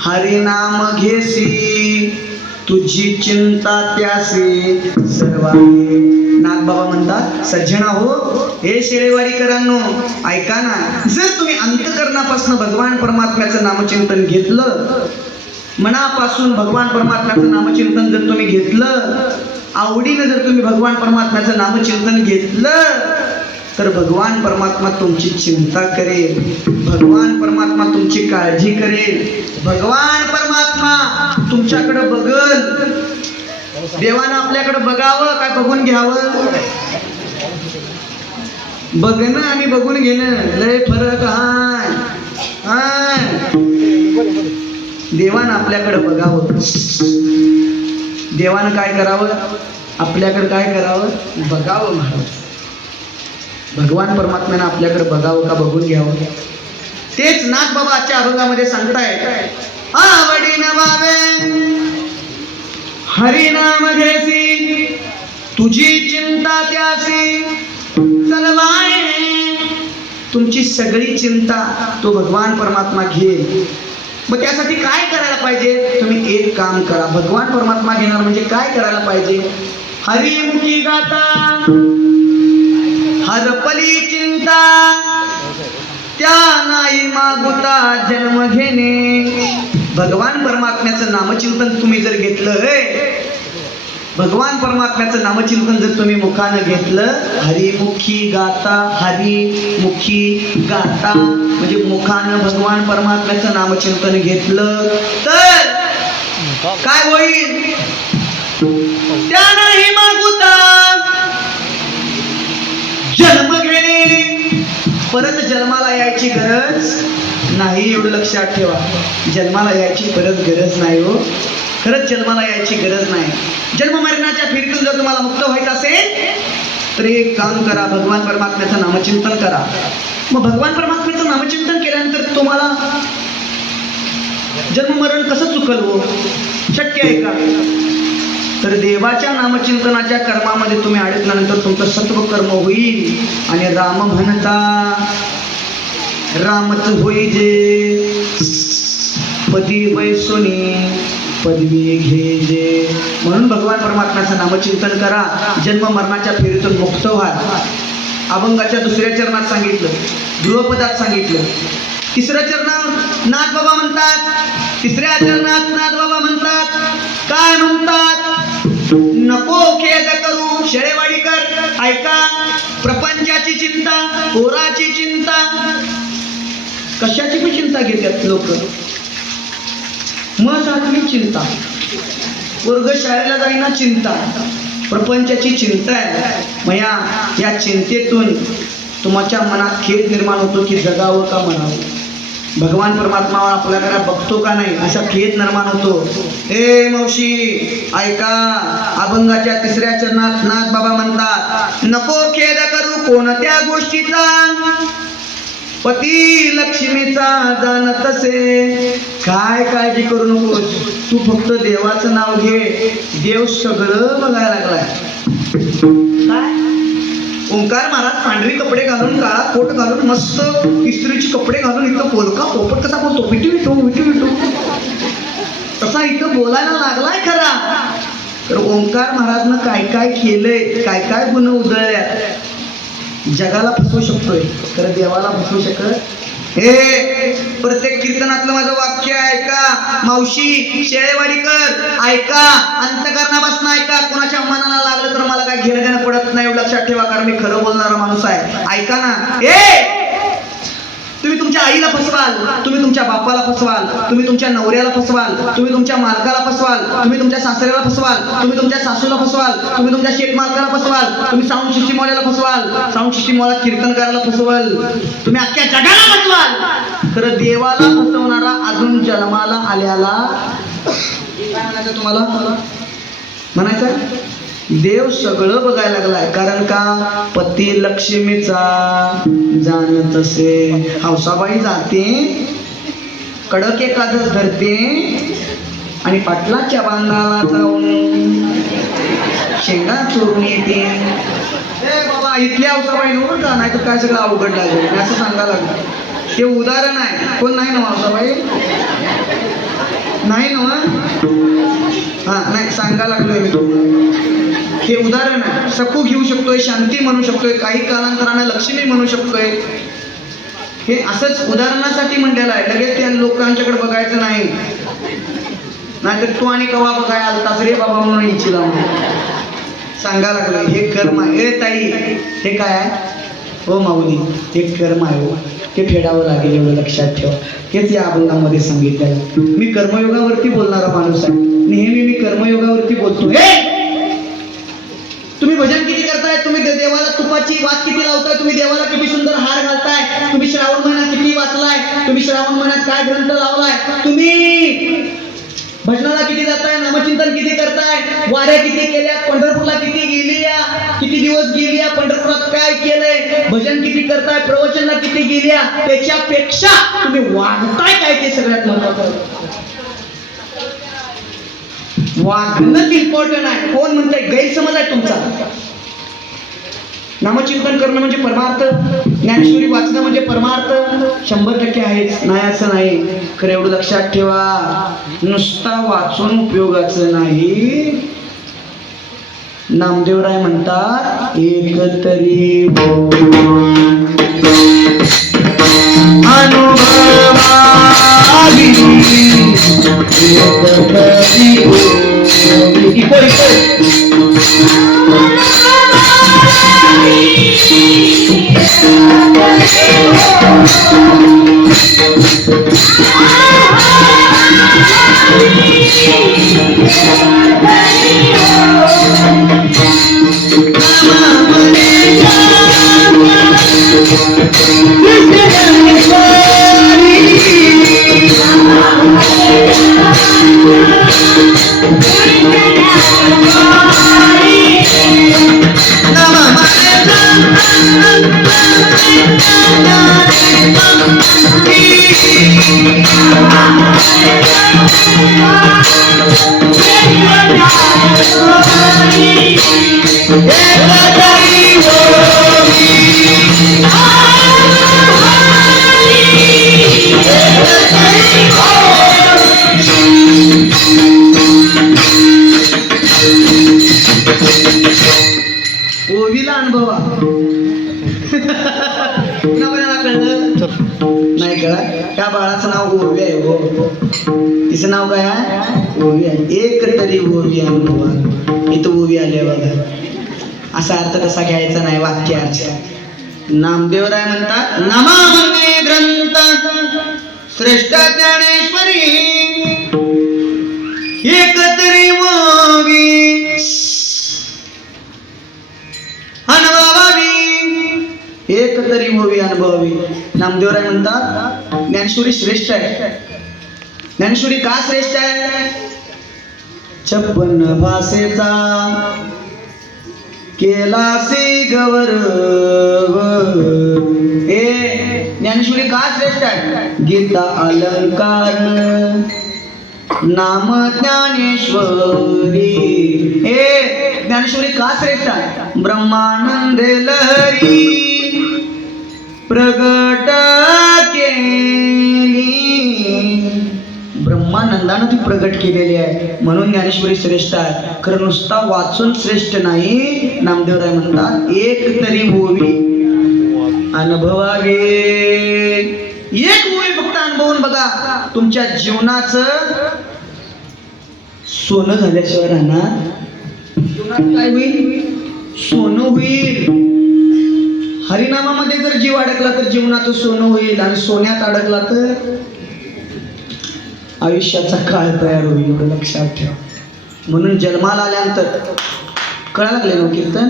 हरिनाम घेसी तुझी चिंता त्यासी सर्वांगी नागबाबा म्हणतात सज्जना हो हे शेळेवारीकरांनो ऐका ना जर तुम्ही अंतकरणापासून भगवान परमात्म्याचं नामचिंतन घेतलं मनापासून भगवान परमात्म्याचं नामचिंतन जर तुम्ही घेतलं आवडीनं जर तुम्ही भगवान परमात्म्याचं नामचिंतन घेतलं तर भगवान परमात्मा तुमची चिंता करेल. भगवान परमात्मा तुमची काळजी करेल. भगवान परमात्मा तुमच्याकडे बघल. देवानं आपल्याकडे बघावं काय बघून घ्यावं? बघणं आणि बघून घेणं लय फरक हाय. हाय. देवानं आपल्याकडे बघावं. देवानं काय करावं? आपल्याकडे काय करावं? बघावं महाराज भगवान परमात्म्यानं आपल्याकडे बघावं का बघून घ्यावं? तेच नाथ बाबा आजच्या अभंगामध्ये सांगतायत. आवडीन बाबे हरिनाम घेसी तुझी चिंता त्यासी सर्वाय तुमची सगळी चिंता तो भगवान परमात्मा घेईल. मग त्यासाठी काय करायला पाहिजे? तुम्ही एक काम करा. भगवान परमात्मा घेणार म्हणजे काय करायला पाहिजे? हरिमुखी गाता हरपली चिंता त्या नाही मागुता जन्म घेणे. भगवान परमात्म्याचं नामचिंतन तुम्ही जर घेतलं रे भगवान परमात्म्याचं नामचिंतन जर तुम्ही मुखानं घेतलं हरिमुखी गाता हरिमुखी गाता. म्हणजे मुखानं भगवान परमात्म्याचं नामचिंतन घेतलं तर काय होईल? यायची गरज नाही एवढं लक्षात ठेवा. जन्माला यायची परत गरज नाही हो. खरंच जन्माला यायची गरज नाही. जन्म मरणाच्या फिरकीतून जर तुम्हाला मुक्त व्हायचं असेल तर एक काम करा भगवान परमात्म्याचं नामचिंतन करा. मग भगवान परमात्म्याचं नामचिंतन केल्यानंतर तुम्हाला जन्म मरण कसं चुकल हो? शक्य आहे का? तर देवाच्या नामचिंतनाच्या कर्मामध्ये तुम्ही अडकल्यानंतर तुमचं सत्व कर्म होईल आणि राम म्हणता रामच होई जे. पती वैसुनी पदवी घे जे. म्हणून भगवान परमात्म्याचं नामचिंतन करा. जन्म मरणाच्या फेरीतून मुक्त व्हा. अभंगाच्या दुसऱ्या चरणात सांगितलं. गृहपदात सांगितलं. तिसऱ्या चरणात नाथ बाबा म्हणतात. तिसऱ्या चरणात नाथ बाबा म्हणतात. काय म्हणतात? नको खेद करू शेळेवाडीकर. ऐका प्रपंचाची चिंता पोराची चिंता. कशाची पण चिंता घेतात लोक? मसाठी चिंता. वर्ग शाळेला जाईना चिंता. प्रपंचाची चिंता आहे. मया या चिंतेतून तुमच्या मनात खेद निर्माण होतो की जगावं का म्हणावं? भगवान परमात्मा आपल्याकडे बघतो का नाही? असा खेद निर्माण होतो. ए मावशी ऐका. अभंगाच्या तिसऱ्या चरणात नाथ बाबा म्हणतात नको खेद करू कोणत्या गोष्टीचा. पती लक्ष्मीचा जाण तसे. काय काळजी करू नकोस. तू फक्त देवाचं नाव घे. देव सगळं बघायला लागलाय. काय? ओंकार महाराज पांढरी कपडे घालून काळा कोट घालून मस्त इस्त्रीचे कपडे घालून इथं बोलका पोपट कसा बोलतो? विटू विटू विटू विटू तसा इथं बोलायला लागलाय खरा. तर ओंकार महाराजनं काय काय केलंय? काय काय गुण उधळल्या जगाला फसवू शकतोय तर देवाला फसवू शकत? हे प्रत्येक कीर्तनातलं माझं वाक्य ऐका. मावशी शेळेवाडीकर ऐका. अंतकरणापासून ऐका. कोणाच्या मनाला लागलं तर मला काय घेणं देणं पडत नाही लक्षात ठेवा कारण मी खरं बोलणारा माणूस आहे. ऐका ना. ए तुमच्या आईला फसवाल तुम्ही तुमच्या बापाला फसवाल तुम्ही तुमच्या नवऱ्याला फसवाल तुम्ही तुमच्या मालकाला फसवाल तुम्ही तुमच्या सासऱ्याला फसवाल तुम्ही तुमच्या सासूला फसवाल तुम्ही तुमच्या शेत मालकाला फसवाल तुम्ही साऊंड सिस्टीम वाल्याला फसवाल साऊंड सिस्टीम वाला कीर्तन करायला फसवाल. तुम्ही अख्ख्या जगाला फसवाल. तर देवाला फसवणारा अजून जन्माला आल्याला काय म्हणायचं तुम्हाला म्हणायचं देव सगळं बघायला लागलाय. कारण का? पती लक्ष्मीचा जाणत असे. हौसाबाई जाते कडक एखादं धरते आणि पाटलाच्या बांधाला जाऊन शेंगा चोरून येते. बाबा इथल्या हौसाबाई नव्हतं का नाही तर काय सगळं अवघड लागेल असं सांगायला लागलं. ते उदाहरण आहे. कोण नाही ना हौसाबाई? नाही ना हा नाही सांगायला लागलोय मी. तुम्हाला हे उदाहरण आहे. सखू घेऊ शकतोय शांती म्हणू शकतोय काही कालांतराने लक्ष्मी म्हणू शकतोय. हे असंच उदाहरणासाठी म्हणलेलं आहे. लगेच त्या लोकांच्याकडे बघायचं नाही. नाहीतर तू आणि कवा बघाय आलतास रे बाबा म्हणून इच्छिला म्हणून सांगा लागलं हे कर्म आहे. ए ताई हे काय आहे? हो माऊली हे कर्म आहे हो. ते फेडावं लागेल एवढं लक्षात ठेवा. हेच या अभंगामध्ये सांगितलं आहे मी कर्मयोगावरती बोलणारा माणूस आहे. नेहमी मी कर्मयोगावरती बोलतो हे भजन किती करताय? तुम्ही देवाला तुपाची वात किती लावताय? तुम्ही देवाला किती सुंदर हार घालताय? तुम्ही श्रावण महिन्यात किती वाचलाय? तुम्ही श्रावण महिन्यात काय ग्रंथ लावलाय? तुम्ही भजनाला किती जाताय? नामचिंतन किती करताय? वाऱ्या किती केल्या? पंढरपूरला किती गेलीया? किती दिवस गेली या पंढरपुरात काय केलंय? भजन किती करताय? प्रवचनला किती गेल्या? त्याच्यापेक्षा तुम्ही वागताय काय ते सगळ्यात महत्वाचं. वागणंच इम्पॉर्टंट आहे. कोण म्हणतंय? गैरसमज आहे तुमचा. नामचिंतन करणं म्हणजे परमार्थ. ज्ञानेश्वरी वाचणं म्हणजे परमार्थ. शंभर टक्के आहेच. नाही असं नाही. खरं एवढं लक्षात ठेवा. नुसता वाचून उपयोगाचं नाही. नामदेवराय म्हणतात एकतरी अनुभवावी ओवी आहे एक तरी ओवी अनुभवा इथं ओवी आले बघा. असा अर्थ कसा घ्यायचा नाही वाक्यार्थ नामदेवराय म्हणतात नमामने ग्रंथ श्रेष्ठ ज्ञानेश्वरी. एक तरी ओवी. अनुभवावी एक तरी ओवी अनुभवावी. नामदेवराय म्हणतात ज्ञानेश्वरी श्रेष्ठ आहे. ज्ञानेश्वरी का श्रेष्ठ आहे? छप्पन भाषेचा केलासी गवर हे ज्ञानेश्वरी का श्रेष्ठ आहे? गीता अलंकार नाम ज्ञानेश्वरी. हे ज्ञानेश्वरी का श्रेष्ठ आहे? ब्रह्मानंद लहरी प्रगट केली. ब्रह्मानंदानं ती प्रगट केलेली आहे. म्हणून ज्ञानेश्वरी श्रेष्ठ आहे खरं नुसता वाचून श्रेष्ठ नाही नामदेवराय म्हणतात एक तरी भूमी अनुभवावे. एक ओवी फक्त अनुभवून बघा. तुमच्या जीवनाचं सोनं झाल्याशिवाय राहणार. काय होईल? सोनं होईल. हरिनामामध्ये जर जीव अडकला तर जीवनाचं सोनं होईल आणि सोन्यात अडकला तर आयुष्याचा काळ तयार होईल एवढं लक्षात ठेवा. म्हणून जन्माला आल्यानंतर कळायला लागले ना कीर्तन?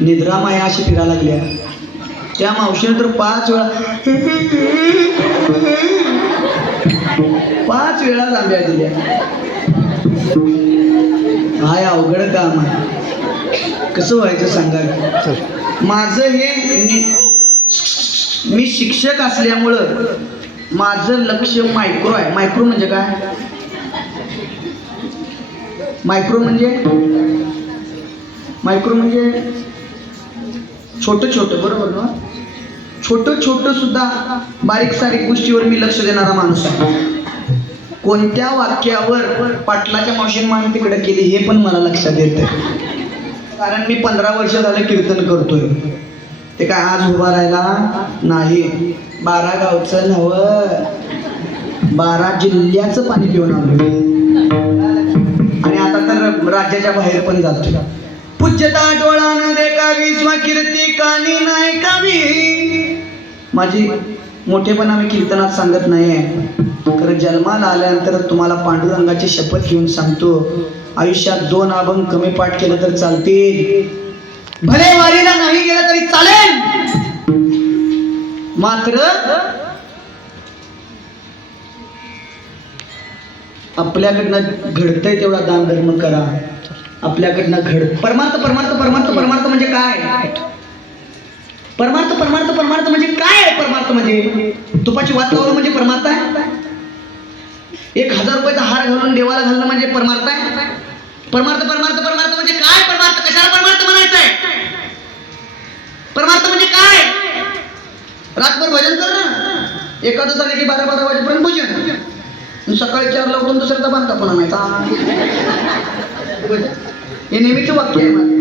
निद्रामाया अशी फिरायला लागल्या. त्या मावशीने तर पाच वेळा पाच वेळा जांभ्या दिल्या. हाय अवघड काम आहे. कसं व्हायचं सांगा? माझं हे मी शिक्षक असल्यामुळं माझं लक्ष मायक्रो आहे. मायक्रो म्हणजे काय? मायक्रो म्हणजे? मायक्रो म्हणजे छोटं छोटं बरोबर ना? छोटं छोटं सुद्धा बारीक सारीक गोष्टीवर मी लक्ष देणारा माणूस आहे. कोणत्या वाक्यावर पाटलाच्या मावशीन मान तिकडे केली हे पण मला लक्षात येत कारण मी पंधरा वर्ष झालं कीर्तन करतोय. ते काय आज उभा राहिला? नाही. बारा गावचं नव. बारा जिल्ह्याचं पाणी पिऊन आलो आणि आता तर राज्याच्या बाहेर पण जातो पूज्यता डोळानं देखावी स्वकीर्ती कानी नाही कावी. माझी मोठेपणा मी कीर्तनात सांगत नाही तर जन्माला आल्यानंतर तुम्हाला पांडुरंगाची शपथ घेऊन सांगतो. आयुष्यात दोन अभंग कमी पाठ केलं तर चालतील. भले वारीला नाही गेलं तरी चालेल. मात्र आपल्याकडनं घडतंय तेवढा दान धर्म करा. आपल्याकडनं घड परमार्थ परमार्थ परमार्थ परमार्थ म्हणजे काय? परमार्थ परमार्थ परमार्थ म्हणजे काय? आहे परमार्थ म्हणजे तुपाची वात लावणं म्हणजे परमार्थ आहे. एक हजार रुपयाचा हार घालून देवाला घालणं म्हणजे परमार्थ आहे. परमार्थ परमार्थ परमार्थ म्हणजे काय परमार्थ कशाला परमार्थ म्हणायचं आहे परमार्थ म्हणजे काय? रातभर भजन कर ना. एखादं झालं की बारा बारा वाजेपर्यंत भजन. सकाळी चारला उठून दुसऱ्याचा बांधता पण नाही. हे नेहमीचं वाक्य आहे.